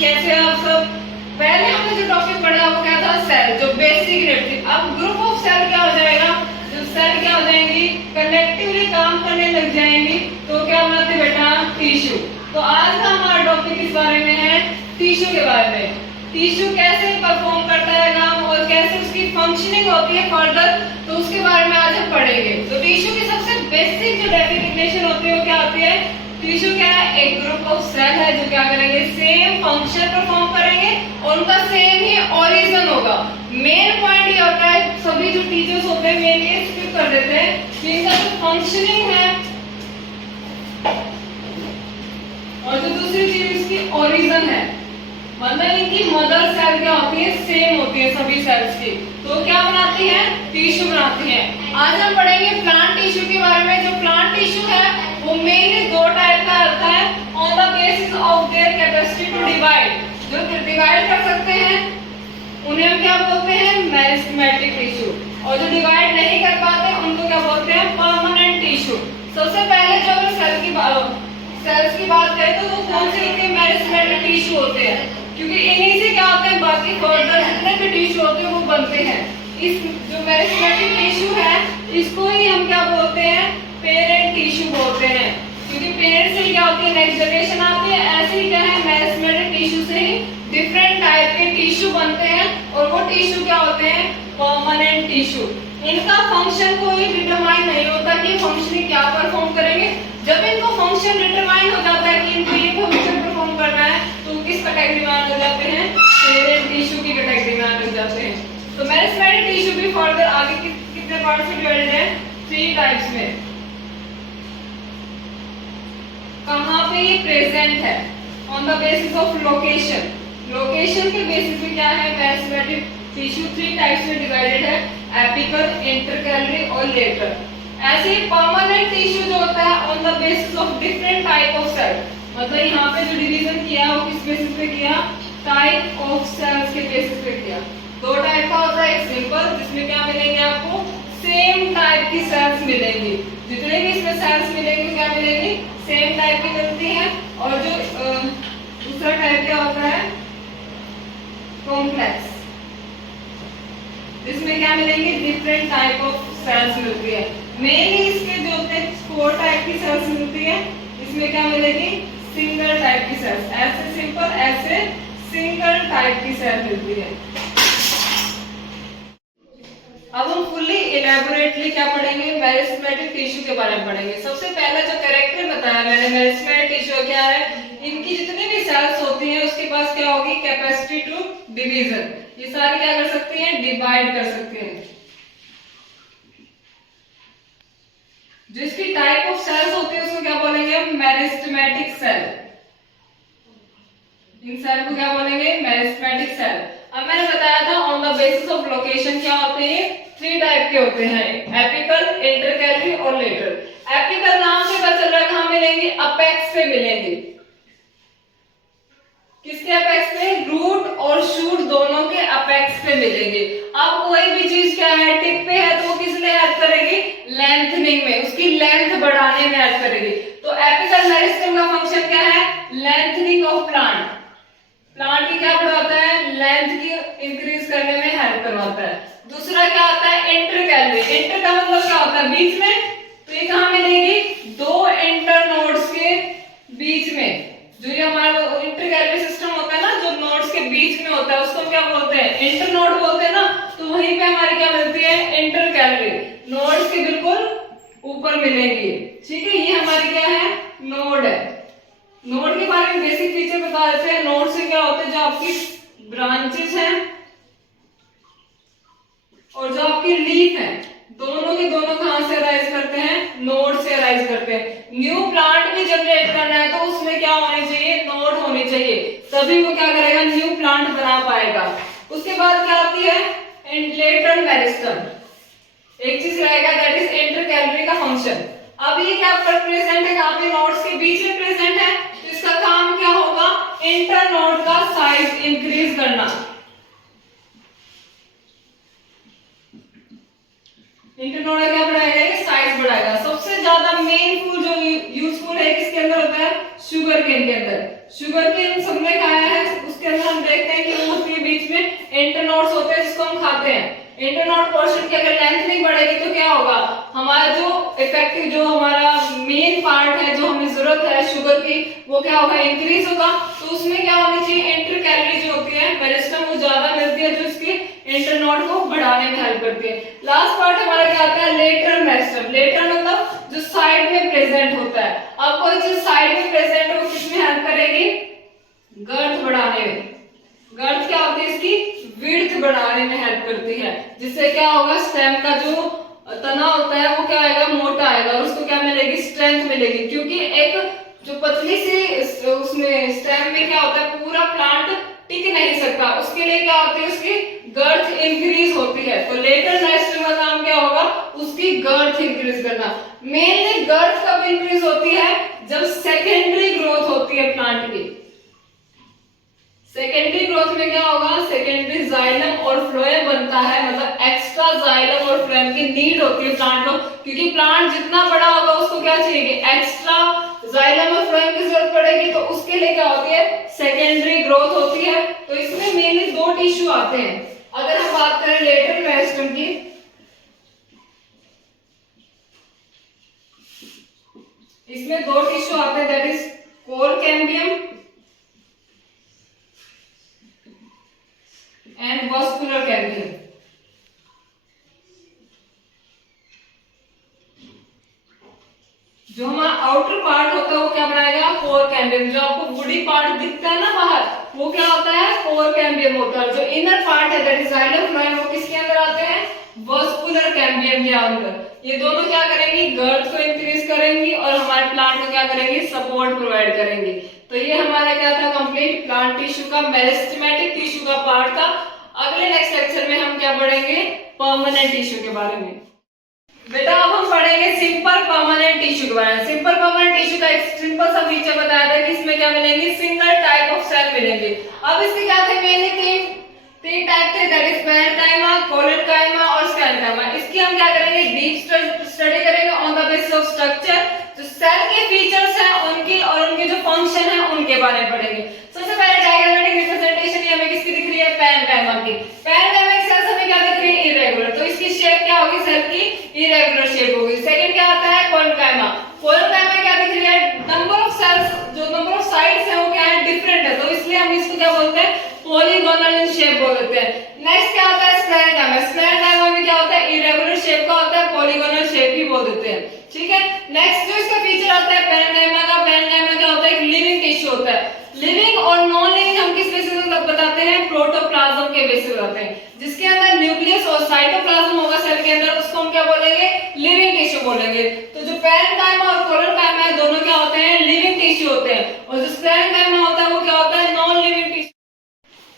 कैसे आप सब? पहले हमने जो टॉपिक पढ़ा वो क्या था? सेल, जो बेसिक यूनिट थी। अब ग्रुप ऑफ सेल क्या हो जाएगा? जब सेल क्या हो जाएंगी, कलेक्टिवली काम करने लग जाएंगी तो क्या बनाते बेटा? टिश्यू। तो आज का हमारा टॉपिक इस बारे में है, टिश्यू के बारे में। टिश्यू कैसे परफॉर्म करता है काम और कैसे उसकी फंक्शनिंग होती है फर्दर, तो उसके बारे में आज हम पढ़ेंगे। तो टिश्यू की सबसे बेसिक जो डेफिनेशन होती है वो क्या होती है? टिश्यू क्या है? एक ग्रुप ऑफ सेल है जो क्या करेंगे? सेम फंक्शन परफॉर्म करेंगे और उनका सेम ही ओरिजिन होगा। मेन पॉइंट ये होता है, सभी जो टिश्यूज होते हैं मेन ये स्किप कर देते हैं कि इनका जो फंक्शनिंग है और जो दूसरी चीज इसकी ओरिजिन है, मतलब इनकी मदर सेल क्या होती है? सेम होती है सभी सेल्स की। तो क्या बनाती है? टिश्यू बनाती है। आज हम पढ़ेंगे प्लांट टिश्यू के बारे में। जो प्लांट टिश्यू है वो मेनली दो टाइप का आता है, on the basis of their capacity to divide. जो डिवाइड कर सकते हैं उन्हें हम क्या बोलते हैं? Meristematic tissue. और जो डिवाइड नहीं कर पाते उनको क्या बोलते हैं? Permanent tissue. सबसे पहले जो अगर सेल्स की बात करें तो वो कौन से होते हैं? मेरिस्टेमेटिक टिश्यू होते हैं, क्योंकि इन्हीं से क्या होते हैं बाकी फर्दर जितने भी टिश्यू होते हैं वो बनते हैं। इस जो मेरिस्टेमेटिक टिश्यू है इसको ही हम क्या बोलते हैं? पेरेंट टिश्यू बोलते हैं, क्योंकि पेरेंट से क्या होती है? नेक्स्ट जनरेशन आती है। ऐसे ही क्या है? मेरिस्टेमेटिक टिश्यू से ही डिफरेंट टाइप के टिश्यू बनते हैं और वो टिश्यू क्या होते हैं? Permanent tissue. इनका फंक्शन कोई डिटरमाइन नहीं होता कि फंक्शनिंग क्या परफॉर्म करेंगे। जब इनको फंक्शन डिटरमाइन हो जाता है कि इनको ये फंक्शन परफॉर्म करना है तो किस कैटेगरी में आ जाते हैं? पेरेंट टिश्यू की कैटेगरी में आ जाते हैं। तो मेरिस्टेमेटिक टिश्यू भी फर्दर आगे कितने पार्ट्स में डिवाइडेड है? 3 टाइप्स में। कहां पे ये प्रेजेंट है? On the basis of location. Location के बेसिस पे क्या है? मेरिस्टेमेटिक टिश्यू 3 टाइप्स में डिवाइडेड है, एपिकल, इंटरकैलरी और लेटरल। ऐसे ही परमानेंट टिश्यू जो होता है on the basis of different type of cell, मतलब यहाँ पे जो डिवीजन किया है वो किस बेसिस पे किया? टाइप ऑफ सेल्स के बेसिस पे किया। 2 टाइप का होता है, एक सिंपल जिसमें क्या मिलेंगे आपको? सेम टाइप की सेल्स मिलेंगी। जितने भी इसमें सेल्स मिलेंगे क्या मिलेंगी? सेम टाइप की मिलती हैं। और जो दूसरा टाइप क्या होता है? कॉम्प्लेक्स, जिसमें क्या मिलेंगे? डिफरेंट टाइप ऑफ सेल्स मिलती है। मेनली इसके जो होते हैं 4 टाइप की सेल्स मिलती है। इसमें क्या मिलेगी? सिंगल टाइप की सेल्स। ऐसे सिंपल, ऐसे सिंगल टाइप की सेल मिलती है। अब हम फुल्ली इलैबोरेटली क्या पढ़ेंगे? मेरिस्टेमेटिक टिश्यू के बारे में पढ़ेंगे। सबसे पहला जो कैरेक्टर बताया मैंने मेरिस्टेमेटिक टिश्यू क्या है? इनकी जितनी भी सेल्स होती हैं उसके पास क्या होगी? Capacity to division. ये सारी क्या कर सकती हैं? डिवाइड कर सकते हैं। जो इसकी टाइप ऑफ सेल्स होती है उसको क्या बोलेंगे? Meristematic cell. इन सेल को क्या बोलेंगे? Meristematic cell. अब मैंने बताया था on the basis of location क्या होते हैं? 3 टाइप के होते हैं, एपिकल, इंटरकैलरी और लेटरल। एपिकल नाम से पता चल रहा है कहां मिलेंगे? अपेक्स पे मिलेंगे। किसके अपेक्स पे? रूट और शूट दोनों के अपेक्स पे मिलेंगे। अब कोई भी चीज क्या है? टिप पे है तो वो किस में हेल्प करेगी? लेंथनिंग में, उसकी लेंथ बढ़ाने में हेल्प करेगी। तो एपिकल मेरिस्टेम का फंक्शन क्या है? Lengthening of plant. प्लांट की क्या बढ़ाता है? लेंथ की इंक्रीज करने में हेल्प करवाता है। दूसरा क्या आता है? इंटरकैलरी। इंटर का मतलब क्या होता है? बीच में। तो ये कहां मिलेगी? 2 इंटरनोड्स के बीच में। जो ये हमारा इंटरकैलरी सिस्टम होता है ना, जो नोड्स के बीच में होता है उसको क्या बोलते हैं? इंटरनोड बोलते हैं ना। तो वहीं पे हमारी क्या मिलती है? इंटरकैलरी। नोड्स के बिल्कुल ऊपर मिलेगी। ठीक है, ये हमारी क्या है? नोड है। नोड के बारे में बेसिक फीचर बता देते हैं। नोड से क्या होते हैं? जो आपकी ब्रांचेस हैं और जो आपकी लीफ है, दोनों के दोनों कहां से अराइज करते हैं? नोड से अराइज करते हैं। न्यू प्लांट भी जनरेट करना है तो उसमें क्या होने चाहिए? नोड होने चाहिए, तभी वो क्या करेगा? न्यू प्लांट बना पाएगा। उसके बाद क्या आती है? Lateral meristem. एक चीज रहेगा दैट इज इंटरकैलरी का फंक्शन। अब ये क्या प्रेजेंट है? कहां पे? नोड्स के बीच में प्रेजेंट है। तो इसका काम क्या होगा? इंटरनोड का साइज इंक्रीज करना। इंटरनोड का क्या बढ़ाएगा? ये साइज बढ़ाएगा। सबसे ज्यादा मेन फूड जो यूजफुल है किसके अंदर होता है? शुगर केन के अंदर। शुगर केन सबने खाया है, हम देखते हैं कि उसके बीच में इंटरनोड्स होते हैं जिसको हम खाते हैं। इंटरनोड पोर्शन की अगर लेंथ नहीं बढ़ेगी तो क्या होगा, हमारा जो इफेक्टिव जो हमारा मेन पार्ट है जो हमें जरूरत है शुगर की वो क्या होगा, इंक्रीज होगा। तो उसमें क्या होनी चाहिए, इंटर कैलोरी जो होती है मेरिस्टम वो ज्यादा मिलती है जो इसके इंटरनोड को बढ़ाने में हेल्प करती है। लास्ट पार्ट हमारा क्या आता है, लेटरल मेरिस्टम। लेटरल मतलब जो साइड में प्रेजेंट होता है। अब कोई चीज साइड में प्रेजेंट हो किसमें हेल्प करेगी, गर्थ बढ़ाने में। गर्थ क्या होती है, इसकी विड्थ बढ़ाने में हेल्प करती है, जिससे क्या होगा, स्टेम का जो तना होता है वो क्या आएगा, मोटा आएगा और उसको क्या मिलेगी, स्ट्रेंथ मिलेगी। क्योंकि एक जो पतली सी उसमें स्टेम में क्या होता है, पूरा प्लांट टिक नहीं सकता, उसके लिए क्या होती है, उसकी गर्थ इंक्रीज होती है। तो लेटरल मेरिस्टम का काम क्या होगा, उसकी गर्थ इंक्रीज करना। मेनली गर्थ कब इंक्रीज होती है, जब सेकेंडरी ग्रोथ होती है प्लांट की। सेकेंडरी ग्रोथ में क्या होगा, सेकेंडरी जाइलम और फ्लोएम बनता है, मतलब एक्स्ट्रा जाइलम और फ्लोएम की नीड होती है प्लांट को। क्योंकि प्लांट जितना बड़ा होगा उसको क्या चाहिए, एक्स्ट्रा जाइलम और फ्लोएम की जरूरत पड़ेगी। तो उसके लिए क्या होती है, सेकेंडरी ग्रोथ होती है। तो इसमें मेनली दो टिश्यू आते हैं। अगर हम बात करें लेटरल मेरिस्टम की, इसमें दो टिश्यू आते हैं, that is core cambium and vascular cambium. जो हमारा आउटर पार्ट होता है वो क्या बनाएगा, कोर कैम्बियम। जो आपको बॉडी पार्ट दिखता है ना बाहर, वो क्या होता है, कोर कैम्बियम होता है। जो इनर पार्ट है दैट इज जाइलम फ्लोएम, वो किसके अंदर आते हैं, वास्कुलर कैम्बियम के अंदर। ये दोनों क्या करेंगी, गर्थ को इंक्रीज करेंगी और हमारे प्लांट को क्या करेंगी, सपोर्ट प्रोवाइड करेंगी। तो ये हमारा क्या था, कंप्लीट प्लांट टिश्यू का मेरिस्टेमेटिक टिश्यू का पार्ट था। अगले नेक्स्ट लेक्चर में हम क्या पढ़ेंगे, परमानेंट टिश्यू के बारे में। बेटा अब हम पढ़ेंगे सिंपल परमानेंट टिश्यू के बारे में। सिंपल परमानेंट टिश्यू का एक सिंपल सा फीचर बताया था कि इसमें क्या मिलेंगे, सिंगल टाइप ऑफ सेल मिलेंगे। अब इसके क्या थे, मेनली तीन टाइप थे, दैट इज पैरेन्काइमा, कोलेनकाइमा और स्क्लेरेन्काइमा। इसकी हम क्या करेंगे, डीप स्टडी करेंगे on the basis of structure. जो सेल के फीचर्स हैं उनकी और उनके जो फंक्शन है उनके बारे में पढ़ेंगे। सबसे पहले डायग्रामेटिक रिप्रेजेंटेशन हमें किसकी दिख रही है, पैरेन्काइमा की। पैरेन्काइमा की सेल्स हमें क्या दिख रही है, इरेगुलर। तो इसकी शेप क्या होगी, सेल की इरेगुलर शेप होगी। सेकंड क्या आता है, कोलेनकाइमा। कोलेनकाइमा क्या दिख रही है, नंबर ऑफ सेल्स, जो नंबर ऑफ साइड्स है वो क्या है, डिफरेंट है। तो इसलिए हम इसको क्या बोलते हैं, पॉलीगोनल इन शेप बोल देते हैं। नेक्स्ट क्या होता है, स्क्लेरेन्काइमा। स्क्लेरेन्काइमा में क्या होता है, इरेगुलर शेप का होता है, पॉलीगोनल शेप भी बोल देते हैं। ठीक है। नेक्स्ट जो इसका फीचर आता है पैरेन्काइमा का, पैरेन्काइमा क्या होता है, एक लिविंग टिश्यू होता है। लिविंग और नॉन लिविंग हम किस बेसिस पे बताते हैं, प्रोटोप्लाज्म के बेसिस पे बताते हैं। जिसके अंदर न्यूक्लियस और साइटोप्लाज्म होगा सेल के अंदर, उसको हम क्या बोलेंगे, लिविंग टिश्यू बोलेंगे। तो जो पैरेन्काइमा और कोलेनकाइमा है दोनों क्या होते हैं, लिविंग टिश्यू होते हैं। और जो स्क्लेरेन्काइमा होता है वो क्या होता है, नॉन लिविंग टिश्यू।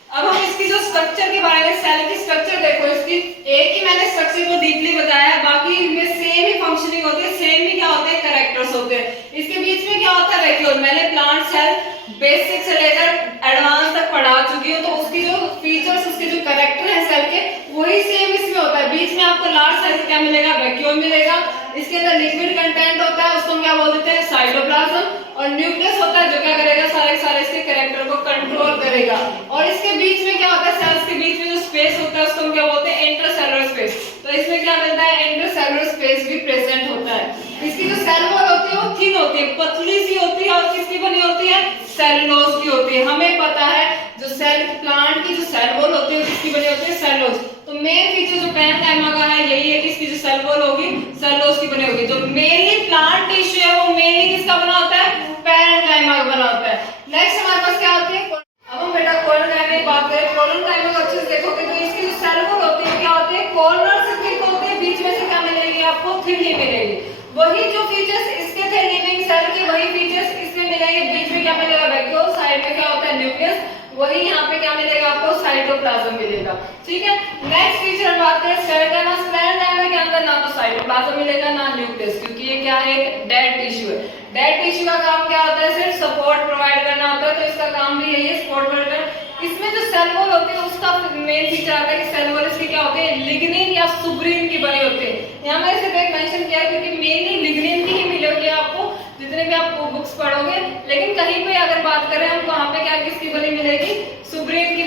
अब हम इसकी जो स्ट्रक्चर के बारे में, सेल की स्ट्रक्चर देखो, इसकी एक ही मैंने स्ट्रक्चर को डीपली बताया, बाकी इनमें सेम ही फंक्शनिंग होती है, सेम ही क्या होते हैं, कैरेक्टर्स होते हैं। इसके बीच में क्या होता है, वैक्यूल। मैंने प्लांट सेल बेसिक से लेकर एडवांस तक पढ़ा चुकी हूँ। तो उसकी जो फीचर्स, उसके जो कैरेक्टर है सेल के, वही सेम इसमें होता है। बीच में आपको लार्ज साइज क्या मिलेगा, वैक्यूल मिलेगा। इसके अंदर लिक्विड कंटेंट होता है, उसको हम क्या बोल देते हैं, साइटोप्लाज्म। और न्यूक्लियस होता है जो क्या करेगा, सारे इसके कैरेक्टर को कंट्रोल करेगा। और इसके बीच में क्या होता है, सेल्स के बीच में जो स्पेस होता है उसको हम क्या बोलते हैं, इंटरसेलुलर स्पेस। तो इसमें क्या मिलता है, इंटरसेलुलर स्पेस भी प्रेजेंट होता है। इसकी जो सेल वॉल होती है वो थिन होती है, पतली सी होती है और किसकी बनी होती है, सेलुलोज की होती है। हमें पता है जो सेल प्लांट की जो सेल वॉल होती है वो किसकी बनी होती है, सेलुलोज। तो मेन फीचर जो पैरेन्काइमा का है यही है कि इसकी जो सेल वॉल होगी सेलुलोज की बनी होगी। जो मेनली प्लांट टिश्यू है वो मेनली किसका बना होता है, पैरेन्काइमा का बना होता है। नेक्स्ट हमारे पास क्या होती है, अब हम बेटा कोलेनकाइमा की बात करें। कोलेनकाइमा को अच्छे से देखोगे तो इसकी जो सेल वॉल होती है क्या होती है, कॉर्नर से थिक होती है, बीच में से क्या मिलेगी आपको, थिन ही मिलेगी। वही जो फीचर्स इसके थे लिविंग सेल के, वही फीचर्स इसमें मिलेंगे। बीच में क्या मिलेगा, वैक्यूल। साइड में क्या होता है, न्यूक्लियस। वही यहाँ पे क्या मिलेगा आपको, साइटोप्लाज्म मिलेगा। ठीक है। नेक्स्ट फीचर हम बात करें स्क्लेरेन्काइमा। स्क्लेरेन्काइमा के अंदर ना तो साइटोप्लाज्म मिलेगा ना न्यूक्लियस, क्योंकि ये क्या है, एक डेड टिश्यू है। डेड टिश्यू का काम क्या होता है, सिर्फ सपोर्ट प्रोवाइड करना होता है। तो इसका काम भी यही है, सपोर्ट प्रोवाइड करना। इसमें जो सेल वॉल होती है उसका मेन फीचर आता है कि सेल वॉल इसकी क्या होती है, लिग्निन या सुब्रीन की बनी होती है। यहाँ मैंने सिर्फ एक मेंशन किया है क्योंकि मेनली लिग्निन की ही मिलेगी आपको जितने भी आप बुक्स पढ़ोगे। लेकिन कहीं पे अगर बात करें हम, वहां पे क्या किसकी बनी मिलेगी, सुब्रीन की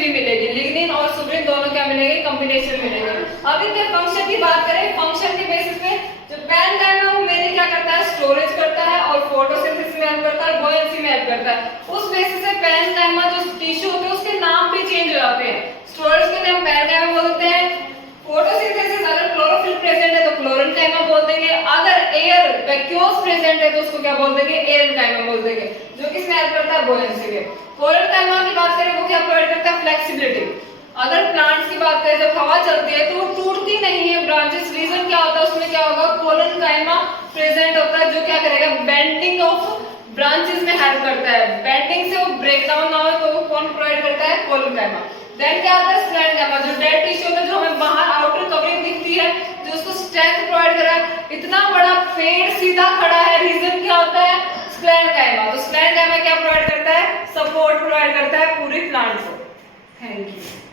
मिलेंगे, कॉम्बिनेशन मिलेंगे। अब इनके फंक्शन की बात करें, फंक्शन के बेसिस पे जो पैरेन्काइमा वो मेरे क्या करता है, स्टोरेज करता है और फोटोसिंथेसिस में हेल्प करता है और बुओयंसी में हेल्प करता है। उस बेसिस से पैरेन्काइमा जो टिश्यू होते हैं उसके नाम भी चेंज हो जाते हैं। स्टोरेज के लिए हम पैरेन्काइमा बोलते हैं, फोटोसिंथेसिस अगर क्लोरोफिल प्रेजेंट है तो क्लोरेन्काइमा बोल देंगे, अगर एयर वैक्यूल्स प्रेजेंट है तो उसको क्या बोल देंगे, एरेन्काइमा बोल देंगे, जो किसमें हेल्प करता है, बुओयंसी में। कोरेन्काइमा की बात करें वो क्या प्रोवाइड करता है, फ्लेक्सिबिलिटी। अगर प्लांट्स की बात करें जब हवा चलती है तो वो टूटती नहीं है ब्रांचेस, रीजन क्या होता है, उसमें क्या होगा, कोरेन्काइमा प्रेजेंट होता है जो क्या करेगा, बेंडिंग ऑफ ब्रांचेस में हेल्प करता है। बेंडिंग से वो ब्रेक डाउन ना हो तो वो कौन प्रोवाइड करता है, कोरेन्काइमा। देन क्या आता है, स्क्लेरेन्काइमा, जो डेड टिश्यू होता है जो हमें बाहर आउटर कवरिंग दिखती है, जो उसको स्ट्रेंथ प्रोवाइड कर रहा है। इतना बड़ा पेड़ सीधा खड़ा है, रीजन क्या होता है, स्क्लेरेन्काइमा। तो स्क्लेरेन्काइमा क्या प्रोवाइड करता है, सपोर्ट प्रोवाइड करता है पूरी प्लांट को। Thank you.